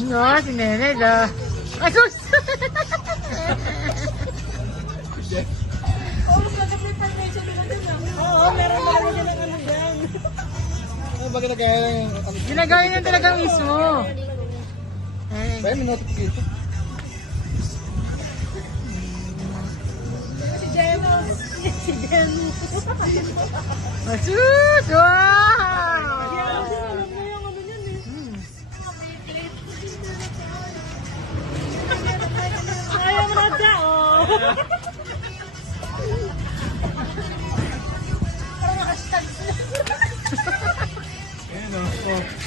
No, si Nene da. Asus! Oo, meron talaga din ang ano dyan. Ano ba ginagaya lang yung... Ginagaya na talaga mismo. Ay. Ba, may notification. Si Jenos. Si Jenos. Asus! Wow! Alam mo yung ano yan eh. Ayaw mo na dyan, oh. Ayan o.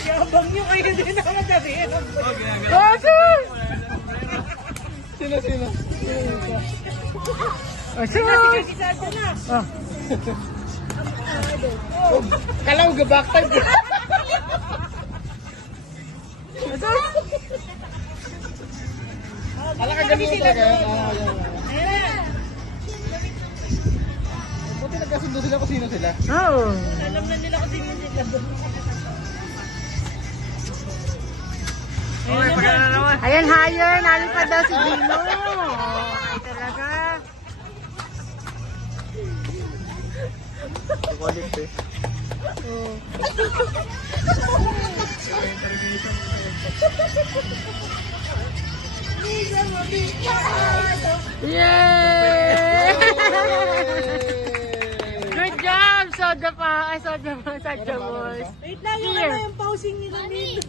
Yabang nyo kayo din naman sabihin. Asus! Sino? Sino yung isa? Asus! Si Sasha na. Ah. Kala ko ga-backtype. Asus! Kala ka ganun talaga. Ayan. Buti nagkasundo sila kung sino sila. Oh. Alam na nila kung sino sila doon. Ayan, higher. Nalipad daw si Gino. Ay, talaga. Kulit eh. Yay! Good job! Soda pa. Ay, soda pa. Soda boys. Wait lang, yung ano yung pausing nila dito.